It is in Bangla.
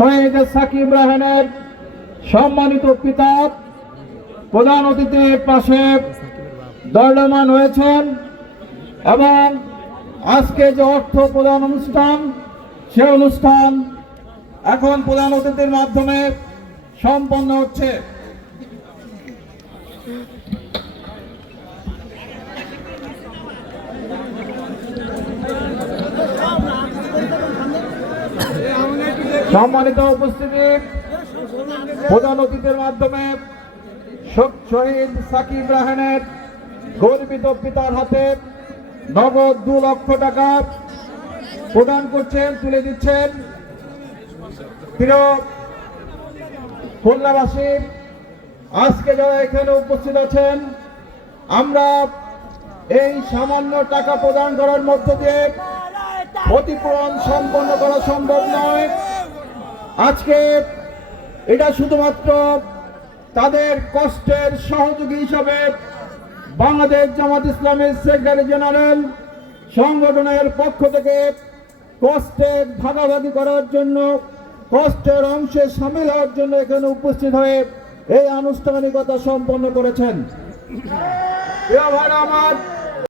শহীদ সাকিব রায়হানের সম্মানিত পিতা প্রধান অতিথির পাশে দণ্ডায়মান হয়েছেন এবং আজকে যে অর্থ প্রদান অনুষ্ঠান সে অনুষ্ঠান এখন প্রধান অতিথির মাধ্যমে সম্পন্ন হচ্ছে। সম্মানিত উপস্থিতি, প্রধান অতিথির মাধ্যমে শহীদ সাকিব রায়হানের গর্বিত পিতার হাতে নগদ 2 লক্ষ টাকা প্রদান করছেন, তুলে দিচ্ছেন। প্রিয় খুলনাবাসী, আজকে যারা এখানে উপস্থিত আছেন, আমরা এই সামান্য টাকা প্রদান করার মধ্য দিয়ে ক্ষতিপূরণ সম্পন্ন করা সম্ভব নয়। আজকে এটা শুধুমাত্র তাদের কষ্টের সহযোগী হিসাবে বাংলাদেশ জামাত ইসলামের সেক্রেটারি জেনারেল সংগঠনের পক্ষ থেকে কষ্টের ভাগাভাগি করার জন্য, কষ্টের অংশে সামিল হওয়ার জন্য এখানে উপস্থিত হয়ে এই আনুষ্ঠানিকতা সম্পন্ন করেছেন। প্রিয় ভাইরা আমার,